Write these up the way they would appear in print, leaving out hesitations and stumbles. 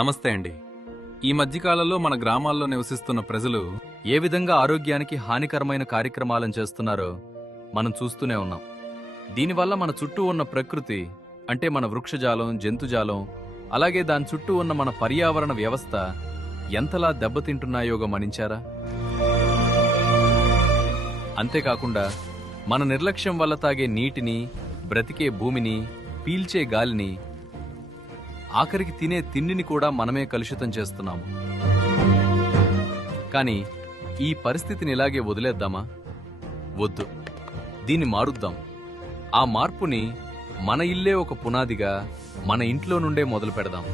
నమస్తే అండి. ఈ మధ్యకాలంలో మన గ్రామాల్లో నివసిస్తున్న ప్రజలు ఏ విధంగా ఆరోగ్యానికి హానికరమైన కార్యక్రమాలను చేస్తున్నారో మనం చూస్తూనే ఉన్నాం. దీనివల్ల మన చుట్టూ ఉన్న ప్రకృతి అంటే మన వృక్షజాలం, జంతుజాలం, అలాగే దాని చుట్టూ ఉన్న మన పర్యావరణ వ్యవస్థ ఎంతలా దెబ్బతింటున్నాయో గమనించారా? అంతేకాకుండా మన నిర్లక్ష్యం వల్ల తాగే నీటిని, బ్రతికే భూమిని, పీల్చే గాలిని, ఆఖరికి తినే తిండిని కూడా మనమే కలుషితం చేస్తున్నాము. కానీ ఈ పరిస్థితిని ఇలాగే వదిలేద్దామా? వద్దు, దీన్ని మారుద్దాం. ఆ మార్పుని మన ఇల్లే ఒక పునాదిగా మన ఇంట్లో నుండే మొదలు పెడదాం.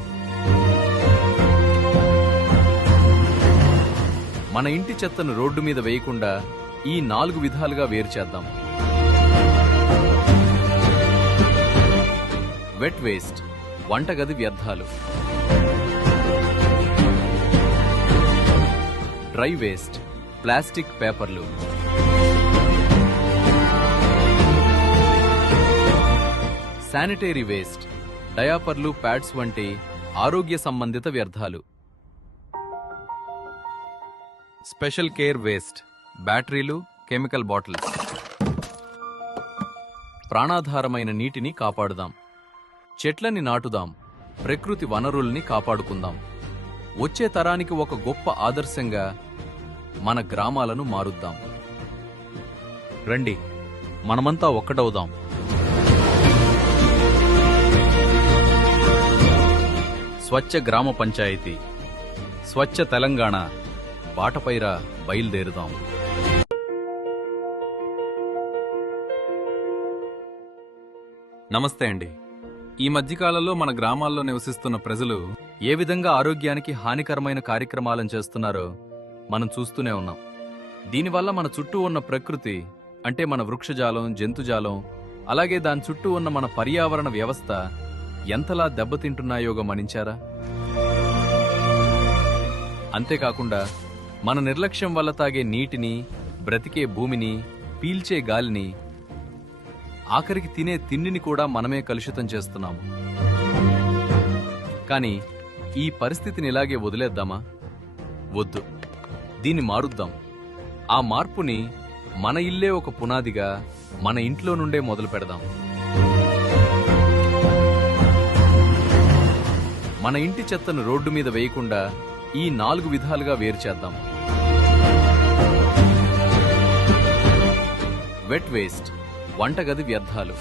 మన ఇంటి చెత్తను రోడ్డు మీద వేయకుండా ఈ 4 విధాలుగా వేరు చేద్దాం. వెట్ వేస్ట్, వంటగది వ్యర్థాలు. డ్రై వేస్ట్, ప్లాస్టిక్, పేపర్లు. శానిటరీ వేస్ట్, డయాపర్లు, ప్యాడ్స్ వంటి ఆరోగ్య సంబంధిత వ్యర్థాలు. స్పెషల్ కేర్ వేస్ట్, బ్యాటరీలు, కెమికల్ బాటిల్స్. ప్రాణాధారమైన నీటిని కాపాడుదాం. చెట్లని నాటుదాం. ప్రకృతి వనరుల్ని కాపాడుకుందాం. వచ్చే తరానికి ఒక గొప్ప ఆదర్శంగా మన గ్రామాలను మారుద్దాం. రండి, మనమంతా ఒక్కటవుదాం. స్వచ్ఛ గ్రామ పంచాయతీ, స్వచ్ఛ తెలంగాణ బాటపైరా బయలుదేరుదాం. నమస్తే అండి. ఈ మధ్యకాలంలో మన గ్రామాల్లో నివసిస్తున్న ప్రజలు ఏ విధంగా ఆరోగ్యానికి హానికరమైన కార్యక్రమాలను చేస్తున్నారో మనం చూస్తూనే ఉన్నాం. దీనివల్ల మన చుట్టూ ఉన్న ప్రకృతి అంటే మన వృక్షజాలం, జంతుజాలం, అలాగే దాని చుట్టూ ఉన్న మన పర్యావరణ వ్యవస్థ ఎంతలా దెబ్బతింటున్నాయో గమనించారా? అంతేకాకుండా మన నిర్లక్ష్యం వల్ల తాగే నీటిని, బ్రతికే భూమిని, పీల్చే గాలిని, ఆఖరికి తినే తిండిని కూడా మనమే కలుషితం చేస్తున్నాము. కానీ ఈ పరిస్థితిని ఇలాగే వదిలేద్దామా? వద్దు, దీన్ని మారుద్దాం. ఆ మార్పుని మన ఇల్లే ఒక పునాదిగా మన ఇంట్లో నుండే మొదలు పెడదాం. మన ఇంటి చెత్తను రోడ్డు మీద వేయకుండా ఈ 4 విధాలుగా వేరు చేద్దాం. వెట్ వేస్ట్, వంటగది వ్యర్థాలు.